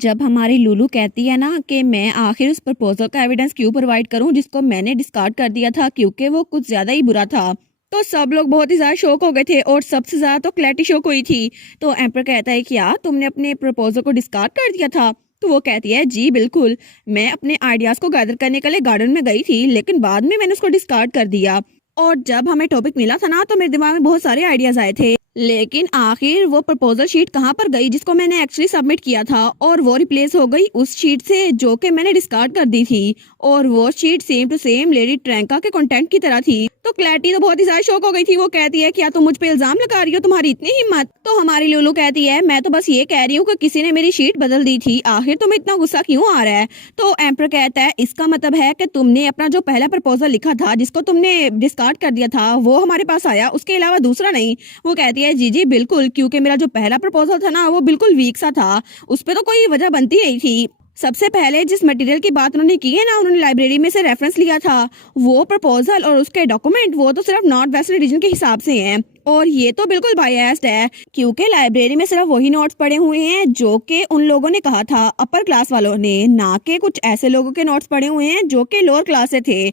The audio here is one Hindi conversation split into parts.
जब हमारी लूलू कहती है ना कि मैं आखिर उस प्रपोजल का एविडेंस क्यों प्रोवाइड करूं जिसको मैंने डिस्कार्ड कर दिया था क्योंकि वो कुछ ज्यादा ही बुरा था, तो सब लोग बहुत ही ज्यादा शौक हो गए थे और सबसे ज्यादा तो क्लैटी शौक हुई थी। तो एम्पर कहता है कि यार तुमने अपने प्रपोजल को डिस्कार्ड कर दिया था। तो वो कहती है जी बिल्कुल, मैं अपने आइडियाज को गैदर करने के लिए गार्डन में गई थी लेकिन बाद में मैंने उसको डिस्कार्ड कर दिया। और जब हमें टॉपिक मिला था ना तो मेरे दिमाग में बहुत सारे आइडियाज आए थे, लेकिन आखिर वो प्रपोजल शीट कहाँ पर गई जिसको मैंने एक्चुअली सबमिट किया था, और वो रिप्लेस हो गई उस शीट से जो कि मैंने डिस्कार्ड कर दी थी। और वो sheet same to same lady ट्रैंका के कंटेंट की तरह थी। तो क्लैटी तो बहुत ही ज्यादा शौक हो गई थी। वो कहती है क्या तुम मुझ पे इल्जाम लगा रही हो, तुम्हारी इतनी हिम्मत। तो हमारी लूलू कहती है मैं तो बस ये कह रही हूँ कि किसी ने मेरी शीट बदल दी थी, आखिर तुम्हें इतना गुस्सा क्यों आ रहा है। तो एम्पर कहता है इसका मतलब है कि तुमने अपना जो पहला प्रपोजल लिखा था जिसको तुमने डिस्कार्ड कर दिया था वो हमारे पास आया, उसके अलावा दूसरा नहीं। वो कहती है जी जी बिल्कुल, क्योंकि मेरा जो पहला प्रपोजल था ना वो बिल्कुल वीक सा था, उस पर तो कोई वजह बनती नहीं थी। सबसे पहले जिस मटेरियल की बात उन्होंने की है ना, उन्होंने लाइब्रेरी में से रेफरेंस लिया था, वो प्रपोजल और उसके डॉक्यूमेंट वो तो सिर्फ नॉर्थ वेस्टर्न रीजन के हिसाब से हैं। और ये तो बिल्कुल बायस्ड है क्योंकि लाइब्रेरी में सिर्फ वही नोट्स पड़े हुए हैं जो कि उन लोगों ने कहा था अपर क्लास वालों ने, ना कि कुछ ऐसे लोगों के नोट्स पड़े हुए हैं जो कि लोअर क्लास से थे।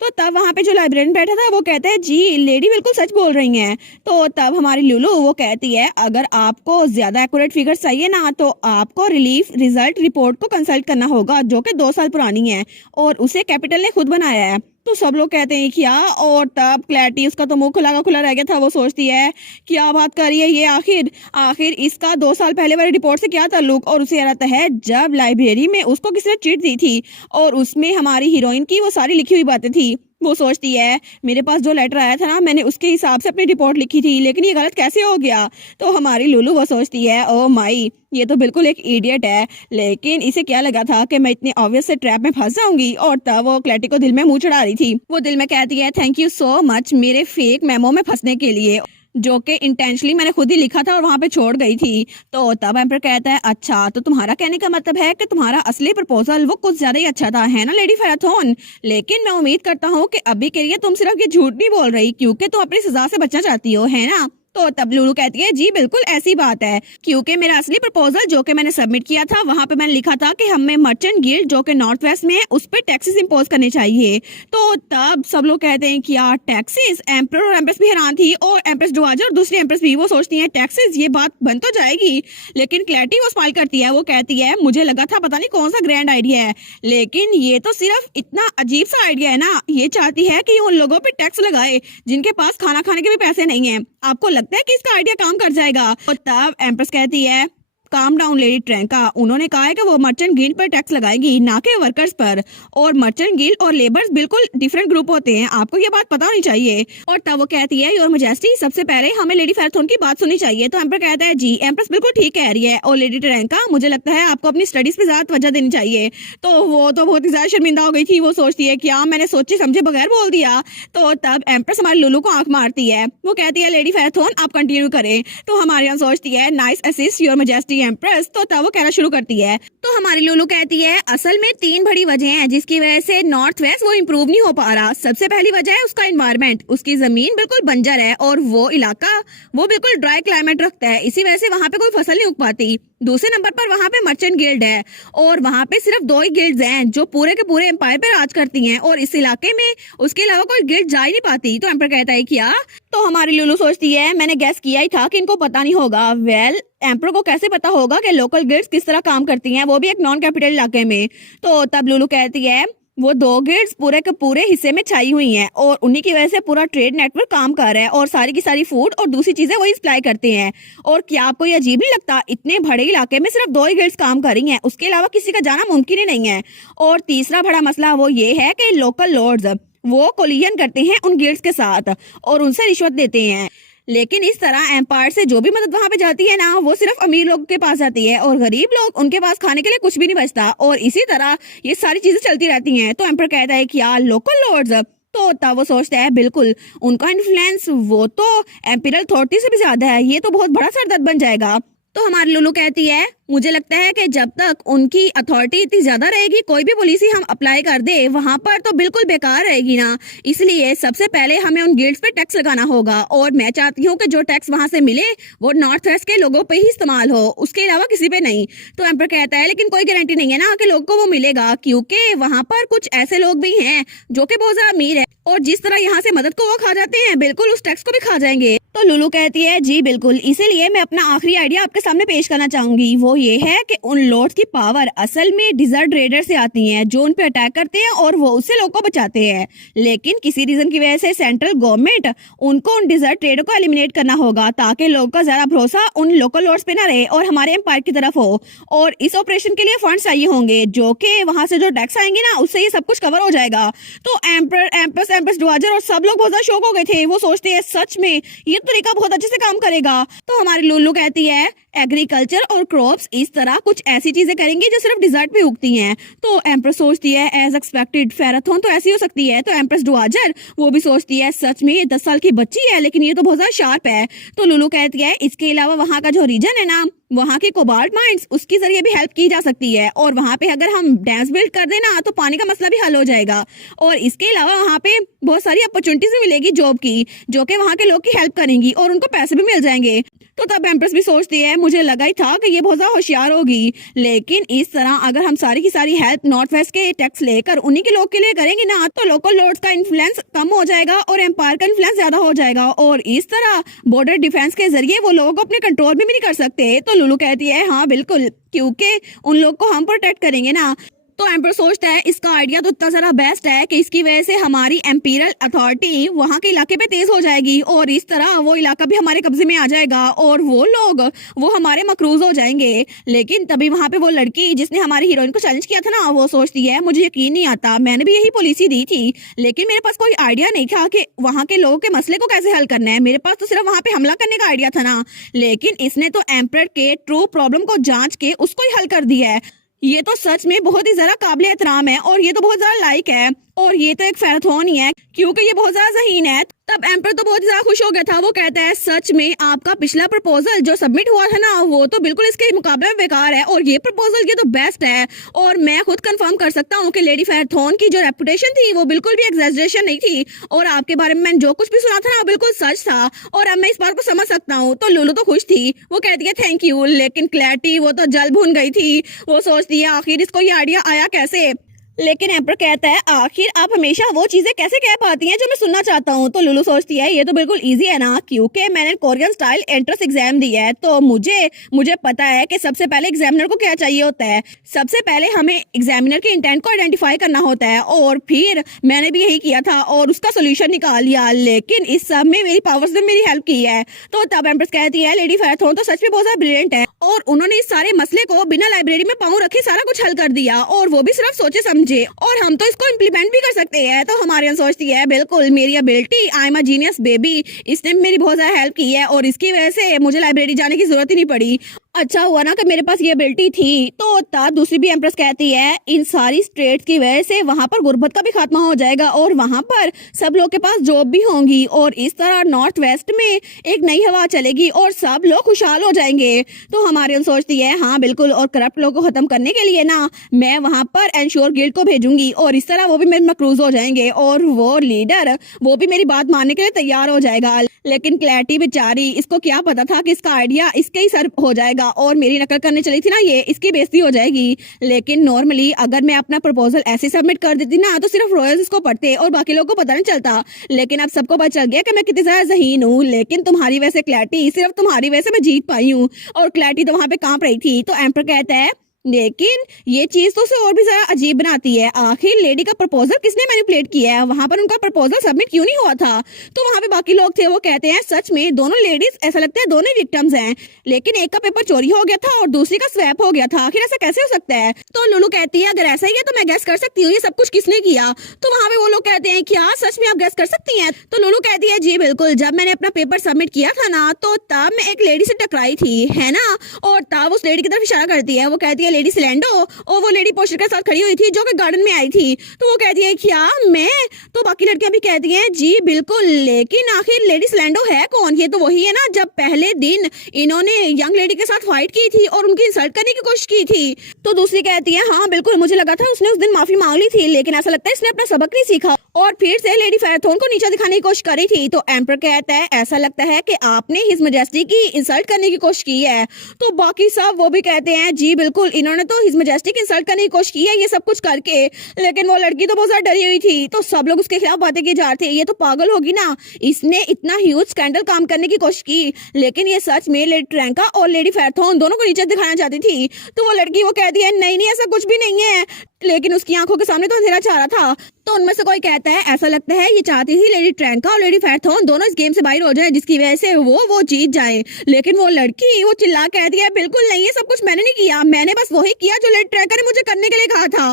तो तब वहां पे जो लाइब्रेरियन बैठा था वो कहता है जी लेडी बिल्कुल सच बोल रही हैं। तो तब हमारी लूलू वो कहती है अगर आपको ज्यादा एक्यूरेट फिगर्स चाहिए ना तो आपको रिलीफ रिजल्ट रिपोर्ट को कंसल्ट करना होगा जो कि 2 साल पुरानी है और उसे कैपिटल ने खुद बनाया है। तो सब लोग कहते हैं क्या, और तब क्लैटी उसका तो मुंह खुला का खुला रह गया था। वो सोचती है क्या बात कर रही है ये, आखिर आखिर इसका 2 साल पहले वाली रिपोर्ट से क्या ताल्लुक। और उसे याद आता है जब लाइब्रेरी में उसको किसी ने चिट दी थी और उसमें हमारी हीरोइन की वो सारी लिखी हुई बातें थी। वो सोचती है मेरे पास जो लेटर आया था ना मैंने उसके हिसाब से अपनी रिपोर्ट लिखी थी, लेकिन ये गलत कैसे हो गया। तो हमारी लूलू वो सोचती है ओ माई ये तो बिल्कुल एक इडियट है, लेकिन इसे क्या लगा था कि मैं इतने ऑब्वियस से ट्रैप में फंस जाऊंगी। और तब वो क्लैटी को दिल में मुंह चढ़ा रही थी। वो दिल में कहती है थैंक यू सो मच मेरे फेक मेमो में फंसने के लिए, जो कि इंटेंशनली मैंने खुद ही लिखा था और वहां पे छोड़ गई थी। तो तब एम्पर कहता है अच्छा तो तुम्हारा कहने का मतलब है कि तुम्हारा असली प्रपोजल वो कुछ ज्यादा ही अच्छा था, है ना लेडी फेराथोन। लेकिन मैं उम्मीद करता हूँ कि अभी के लिए तुम सिर्फ ये झूठ नहीं बोल रही क्योंकि तुम अपनी सजा से बचना चाहती हो, है ना। तो तब लूलू कहती है जी बिल्कुल ऐसी बात है, क्योंकि मेरा असली प्रपोजल जो कि मैंने सबमिट किया था वहां पे मैंने लिखा था कि हमें मर्चेंट गिल्ड जो कि नॉर्थ वेस्ट में है उस पर टैक्सेस इंपोज करने चाहिए। तो तब सब लोग कहते हैं कि यार टैक्सेस, एम्पर और एम्प्रेस भी हैरान थी और एम्प्रेस डुआजा और दूसरी एम्प्रेस भी वो सोचती है टैक्सेस ये बात बन तो जाएगी। लेकिन क्लैटी वो स्माइल करती है, वो कहती है मुझे लगा था पता नहीं कौन सा ग्रैंड आइडिया है, लेकिन ये तो सिर्फ इतना अजीब सा आइडिया है ना। ये चाहती है कि उन लोगों पे टैक्स लगाए जिनके पास खाना खाने के भी पैसे नहीं है। आपको लगता है कि इसका आइडिया काम कर जाएगा। और तब एम्प्रेस कहती है काम डाउन लेडी ट्रैंका, उन्होंने कहा है कि वो मर्चेंट गिल्ड पर टैक्स लगाएगी ना कि वर्कर्स पर, और मर्चेंट गिल्ड और लेबर्स बिल्कुल डिफरेंट ग्रुप होते हैं, आपको ये बात पता होनी चाहिए। और तब वो कहती है योर मैजेस्टी सबसे पहले हमें लेडी फेराथोन की बात सुननी चाहिए। तो एम्पर कहता है जी एम्प्रेस बिल्कुल ठीक कह रही है और लेडी ट्रैंका मुझे लगता है आपको अपनी स्टडीज पे ज्यादा तवज्जो देनी चाहिए। तो वो तो बहुत ही ज्यादा शर्मिंदा हो गई थी। वो सोचती है क्या मैंने सोचे समझे बगैर बोल दिया। तो तब एम्प्रेस हमारी लुलू को आंख मारती है, वो कहती है लेडी फेराथोन आप कंटिन्यू करें। तो हमारे यहाँ सोचती है nice assist your majesty empress. तो वो कहना शुरू करती है। तो हमारी लूलू कहती है असल में 3 बड़ी वजह हैं जिसकी वजह से नॉर्थ वेस्ट वो इम्प्रूव नहीं हो पा रहा। सबसे पहली वजह है उसका एनवायरनमेंट, उसकी जमीन बिल्कुल बंजर है और वो इलाका वो बिल्कुल ड्राई क्लाइमेट रखता है, इसी वजह से वहाँ पे कोई फसल नहीं उग पाती। दूसरे नंबर पर वहाँ पे मर्चेंट गिल्ड है और वहाँ पे सिर्फ 2 ही गिल्ड्स हैं जो पूरे के पूरे एम्पायर पे राज करती हैं और इस इलाके में उसके अलावा कोई गिल्ड जा ही नहीं पाती। तो एम्पर कहता है क्या, तो हमारी लूलू सोचती है मैंने गैस किया ही था कि इनको पता नहीं होगा। वेल एम्पर को कैसे पता होगा कि लोकल गिल्ड्स किस तरह काम करती हैं, वो भी एक नॉन कैपिटल इलाके में। तो तब लूलू कहती है वो 2 गिल्ड्स पूरे के पूरे हिस्से में छाई हुई हैं और उन्हीं की वजह से पूरा ट्रेड नेटवर्क काम कर रहा है और सारी की सारी फूड और दूसरी चीजें वही सप्लाई करते हैं। और क्या आपको ये अजीब नहीं लगता इतने बड़े इलाके में सिर्फ 2 ही गिल्ड्स काम कर रही हैं, उसके अलावा किसी का जाना मुमकिन ही नहीं है। और तीसरा बड़ा मसला वो ये है कि लोकल लॉर्ड्स वो कोलिजन करते हैं उन गिल्ड्स के साथ और उनसे रिश्वत देते हैं। लेकिन इस तरह एम्पायर से जो भी मदद वहाँ पे जाती है ना वो सिर्फ अमीर लोगों के पास जाती है और गरीब लोग उनके पास खाने के लिए कुछ भी नहीं बचता और इसी तरह ये सारी चीजें चलती रहती हैं। तो एम्पर कहता है कि यार लोकल लॉर्ड्स, तो तब वो सोचता है बिल्कुल उनका इन्फ्लुएंस वो तो एम्पिरल अथॉरिटी से भी ज्यादा है, ये तो बहुत बड़ा सरदर्द बन जाएगा। तो हमारी लुलु कहती है मुझे लगता है कि जब तक उनकी अथॉरिटी इतनी ज्यादा रहेगी, कोई भी पॉलिसी हम अप्लाई कर दे वहां पर तो बिल्कुल बेकार रहेगी ना। इसलिए सबसे पहले हमें उन गिल्ड्स पे टैक्स लगाना होगा और मैं चाहती हूँ कि जो टैक्स वहां से मिले वो नॉर्थ वेस्ट के लोगों पे ही इस्तेमाल हो, उसके अलावा किसी पे नहीं। तो एम्पर कहता है लेकिन कोई गारंटी नहीं है ना कि लोगों को वो मिलेगा, क्योंकि वहां पर कुछ ऐसे लोग भी हैं जो कि बहुत ज्यादा अमीर है और जिस तरह यहाँ से मदद को वो खा जाते हैं, बिल्कुल उस टैक्स को भी खा जाएंगे। तो लुलु कहती है जी बिल्कुल, इसीलिए मैं अपना आखिरी आइडिया आपके सामने पेश करना चाहूंगी। वो ये है कि उन लॉर्ड्स की पावर असल में डिजर्ट रेडर से आती है जो उन पे अटैक करते हैं और वो उससे लोगों को बचाते हैं। लेकिन किसी रीजन की वजह से सेंट्रल गवर्नमेंट उनको उन डिजर्ट रेडर को एलिमिनेट करना होगा ताकि लोगों का ज्यादा भरोसा उन लोकल लॉर्ड्स पे ना रहे और हमारे एम्पायर की तरफ हो। और इस ऑपरेशन के लिए फंड चाहिए होंगे जो कि वहां से जो टैक्स आएंगे ना उससे ये सब कुछ कवर हो जाएगा। तो एम्प्रेस डुआजर और सब लोग बहुत ज्यादा शौक हो गए थे। वो सोचते हैं सच में ये तरीका बहुत अच्छे से काम करेगा। तो हमारी लुल्लू कहती है एग्रीकल्चर और क्रॉप्स इस तरह कुछ ऐसी चीजें करेंगे जो सिर्फ डिजर्ट पे उगती हैं। तो एम्प्रेस सोचती है एज एक्सपेक्टेड फेराथन तो ऐसी हो सकती है। तो एम्प्रेस डुआजर वो भी सोचती है सच में ये 10 साल की बच्ची है लेकिन ये तो बहुत ज्यादा शार्प है। तो लुल्लू कहती है इसके अलावा वहाँ का जो रीजन है ना, वहाँ के कोबाल्ट माइंस, उसके जरिए भी हेल्प की जा सकती है और वहाँ पे अगर हम डैम्स बिल्ड कर देना तो पानी का मसला भी हल हो जाएगा। और इसके अलावा वहाँ पे बहुत सारी अपॉर्चुनिटीज भी मिलेगी जॉब की जो कि वहाँ के लोग की हेल्प करेंगी और उनको पैसे भी मिल जाएंगे। तो तब एम्प्रेस भी सोचती है मुझे लगा ही था कि ये बहुत ज्यादा होशियार होगी, लेकिन इस तरह अगर हम सारी की सारी हेल्प नॉर्थ वेस्ट के टैक्स लेकर उन्हीं के लोग के लिए करेंगे ना तो लोकल लॉर्ड्स का इन्फ्लुएंस कम हो जाएगा और एम्पायर का इन्फ्लुएंस ज्यादा हो जाएगा और इस तरह बॉर्डर डिफेंस के जरिए वो लोगों को अपने कंट्रोल में भी नहीं कर सकते। तो लुलू कहती है हाँ बिल्कुल, क्योंकि उन लोग को हम प्रोटेक्ट करेंगे ना। तो एम्पर सोचता है इसका आइडिया तो इतना सारा बेस्ट है कि इसकी वजह से हमारी एम्पीरियल अथॉरिटी वहाँ के इलाके पे तेज हो जाएगी और इस तरह वो इलाका भी हमारे कब्जे में आ जाएगा और वो लोग वो हमारे मकरूज हो जाएंगे। लेकिन तभी वहाँ पे वो लड़की जिसने हमारी हीरोइन को चैलेंज किया था ना, वो सोचती है मुझे यकीन नहीं आता, मैंने भी यही पॉलिसी दी थी लेकिन मेरे पास कोई आइडिया नहीं था कि वहाँ के लोगों के मसले को कैसे हल करना है। मेरे पास तो सिर्फ वहाँ पे हमला करने का आइडिया था ना, लेकिन इसने तो एम्पर के ट्रू प्रॉब्लम को जांच के उसको ही हल कर दिया है। ये तो सच में बहुत ही ज्यादा काबिल एहतराम है और ये तो बहुत ज्यादा लाइक है और ये तो एक फेराथन ही है क्योंकि ये बहुत ज्यादा ज़हीन है। तब एम्पर तो बहुत ज्यादा खुश हो गया था। वो कहता है सच में आपका पिछला प्रपोजल जो सबमिट हुआ था ना वो तो बिल्कुल इसके मुकाबले में बेकार है और ये प्रपोजल ये तो बेस्ट है। और मैं खुद कंफर्म कर सकता हूँ कि लेडी फेराथन की जो रेपुटेशन थी वो बिल्कुल भी एग्जैजरेशन नहीं थी और आपके बारे में मैंने जो कुछ भी सुना था ना वो बिल्कुल सच था और अब मैं इस बात को समझ सकता हूँ। तो लुलू तो खुश थी, वो कहती है थैंक यू, लेकिन क्लैरिटी वो तो जल भून गई थी। वो सोचती है आखिर इसको ये आइडिया आया कैसे। लेकिन एम्पर कहता है आखिर आप हमेशा वो चीजें कैसे कह पाती हैं जो मैं सुनना चाहता हूँ। तो लुलू सोचती है ये तो बिल्कुल इजी है ना, क्योंकि मैंने कोरियन स्टाइल एंट्रेंस एग्जाम दिया है तो मुझे पता है कि सबसे पहले एग्जामिनर को क्या चाहिए होता है। सबसे पहले हमें एग्जामिनर के इंटेंट को आइडेंटिफाई करना होता है और फिर मैंने भी यही किया था और उसका सोल्यूशन निकाल लिया। लेकिन इस सब में मेरी पावर्स ने मेरी हेल्प की है। तो तब एम्प्रेस कहती है लेडी फेराथन तो सच में बहुत ज्यादा ब्रिलियंट है और उन्होंने इस सारे मसले को बिना लाइब्रेरी में पाँव रखे सारा कुछ हल कर दिया और वो भी सिर्फ सोचे समझे और हम तो इसको इम्प्लीमेंट भी कर सकते हैं। तो हमारे यहाँ सोचती है बिल्कुल मेरी ability, I am a genius baby, इसने मेरी बहुत ज्यादा हेल्प की है और इसकी वजह से मुझे लाइब्रेरी जाने की जरूरत ही नहीं पड़ी। अच्छा हुआ ना कि मेरे पास ये एबिलिटी थी। तो तब दूसरी भी एम्प्रेस कहती है इन सारी स्टेट्स की वजह से वहाँ पर गुर्बत का भी खात्मा हो जाएगा और वहाँ पर सब लोग के पास जॉब भी होंगी और इस तरह नॉर्थ वेस्ट में एक नई हवा चलेगी और सब लोग खुशहाल हो जाएंगे। तो हमारे सोचती है हाँ बिल्कुल, और करप्ट लोगों को खत्म करने के लिए ना मैं वहाँ पर एंश्योर गिल्ड को भेजूंगी और इस तरह वो भी मेरे मकरूज हो जाएंगे और वो लीडर वो भी मेरी बात मानने के लिए तैयार हो जाएगा। लेकिन क्लैरिटी बेचारी, इसको क्या पता था कि इसका आइडिया इसके ही सर हो जाएगा और मेरी नकल करने चली थी ना ये, इसकी बेइज्जती हो जाएगी। लेकिन नॉर्मली अगर मैं अपना प्रपोजल ऐसे सबमिट कर देती ना तो सिर्फ रॉयल्स इसको पढ़ते और बाकी लोगों को पता नहीं चलता। लेकिन अब सबको पता चल गया कि मैं कितनी ज्यादा ज़हीन हूँ। लेकिन तुम्हारी वजह से क्लैरिटी, सिर्फ तुम्हारी वजह से मैं जीत पाई हूँ और क्लैरिटी तो वहाँ पे कांप रही थी। तो एम्पर कहता है लेकिन ये चीज तो उसे और भी ज्यादा अजीब बनाती है, आखिर लेडी का प्रपोजल किसने मैनिपुलेट किया है, वहां पर उनका प्रपोजल सबमिट क्यों नहीं हुआ था। तो वहां पे बाकी लोग थे वो कहते हैं सच में दोनों लेडीज ऐसा लगता है दोनों विक्टिम्स हैं, लेकिन एक का पेपर चोरी हो गया था और दूसरी का स्वैप हो गया था, आखिर ऐसा कैसे हो सकता है। तो लुलू कहती है अगर ऐसा ही है तो मैं गैस कर सकती हूँ ये सब कुछ किसने किया। तो वहां पे वो लोग कहते हैं क्या सच में आप गैस कर सकती हैं। तो लुलू कहती है जी बिल्कुल, जब मैंने अपना पेपर सबमिट किया था ना तो तब मैं एक लेडी से टकराई थी है ना, और तब उस लेडी की तरफ इशारा करती है। वो कहती है लेडी सिलेंडो और वो लेडी पोस्टर के साथ खड़ी हुई थी जो कि गार्डन में आई थी। तो वो कहती है क्या मैं, तो बाकी लड़कियां भी कहती हैं जी बिल्कुल, लेकिन आखिर लेडी सिलेंडो है कौन? ये तो वही है ना जब पहले दिन इन्होंने यंग लेडी के साथ फाइट की थी और उनकी इंसल्ट करने की कोशिश की थी। तो दूसरी कहती है हाँ बिल्कुल, मुझे लगा था उसने उस दिन माफी मांग ली थी, लेकिन ऐसा लगता है इसने अपना सबक नहीं सीखा और फिर से लेडी फेयरथॉर्न को नीचा दिखाने की कोशिश करी थी। तो एम्पर कहता है ऐसा लगता है कि आपने हिज मैजेस्टी की इंसल्ट करने की कोशिश की है। तो बाकी सब वो भी कहते हैं जी बिल्कुल, इन्होंने तो हिज मैजेस्टी की इंसल्ट करने की कोशिश की है ये सब कुछ करके, लेकिन वो लड़की तो बहुत ज्यादा डरी हुई थी। तो सब लोग उसके खिलाफ बातें किए जा रहे थे, ये तो पागल होगी ना, इसने इतना ह्यूज स्कैंडल काम करने की कोशिश की, लेकिन ये सच में लेडी ट्रैंका और लेडी फेयरथॉर्न दोनों को नीचे दिखाना चाहती थी। तो वो लड़की वो कहती है नहीं नहीं ऐसा कुछ भी नहीं है, लेकिन उसकी आंखों के सामने तो अंधेरा छा रहा था। तो उनमें से कोई कहता है ऐसा लगता है ये चाहती थी लेडी ट्रैंका और लेडी फेयरथॉर्न दोनों इस गेम से बाहर हो जाए जिसकी वजह से वो जीत जाए, लेकिन वो लड़की वो चिल्ला कहती है बिल्कुल नहीं, ये सब कुछ मैंने नहीं किया, मैंने बस वही किया जो लेडी ट्रैंका ने मुझे करने के लिए कहा था।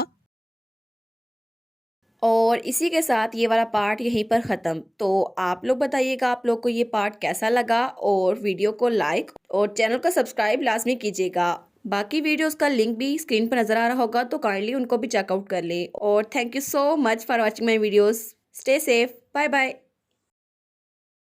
और इसी के साथ ये वाला पार्ट यहीं पर ख़त्म। तो आप लोग बताइएगा आप लोग को ये पार्ट कैसा लगा, और वीडियो को लाइक और चैनल को सब्सक्राइब लाजमी कीजिएगा। बाकी वीडियोस का लिंक भी स्क्रीन पर नज़र आ रहा होगा, तो काइंडली उनको भी चेकआउट कर लें। और thank you so much for watching my videos. Stay safe, bye bye.